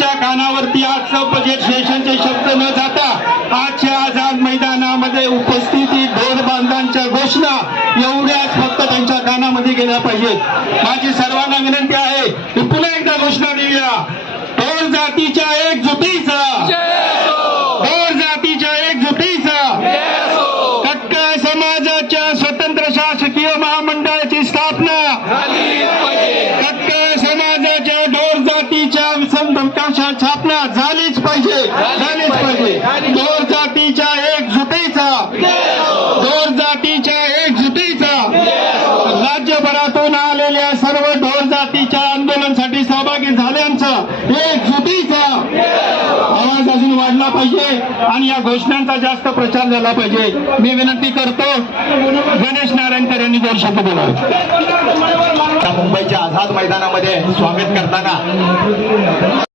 च्या कानावरती आजचं बजेट सेशनचे शब्द न जाता आजच्या आझाद मैदानामध्ये उपस्थिती ढोर बांधांच्या घोषणा एवढ्याच फक्त त्यांच्या कानामध्ये गेल्या पाहिजेत. माझी सर्वांना विनंती आहे की पुन्हा एकदा घोषणा देऊया. दोन जातीच्या एक जुटीचा जातीच्या संघटनाच्या स्थापना झालीच पाहिजे. झालीच पाहिजे. ढोर जातीच्या एकजुटीचा ढोर जातीच्या एकजुटीचा राज्यभरातून आलेल्या सर्व ढोर जातीच्या आंदोलनासाठी सहभागी झाल्यांचा एकजुटीचा आवाज अजून वाढला पाहिजे आणि या घोषणांचा जास्त प्रचार झाला पाहिजे. मी विनंती करतो गणेश नारायणकर यांनी दोन शब्द बोलावे. मुंबईच्या आझाद मैदानामध्ये स्वागत करताना.